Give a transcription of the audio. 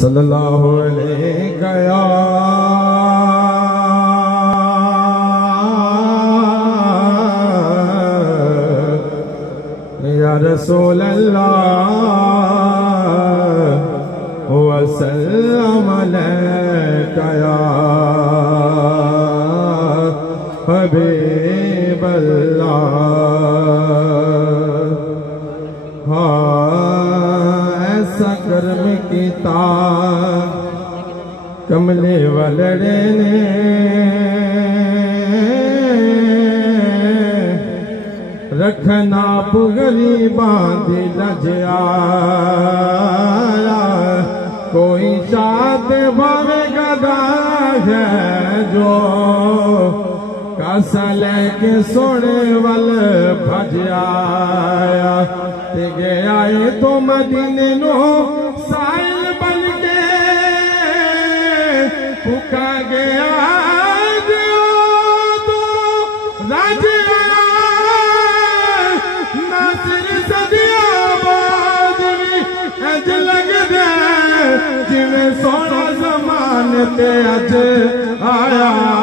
सल्लल्लाहु अलैहि या रसूल अल्लाह वसल्लम अलैका या हबीब अल्लाह। ऐसा कर्म कीता कमले वालड़े ने रखना गरीबां दी लजया। कोई चाहत भावेगा है जो कासा लेके सोने वाल भजया ते गया है तो मदीने नो साहिल बन के फुका गया तो राजिया नासिर सदिया बाद अज लग दे जिन्हें सोना जमान ते अज आया।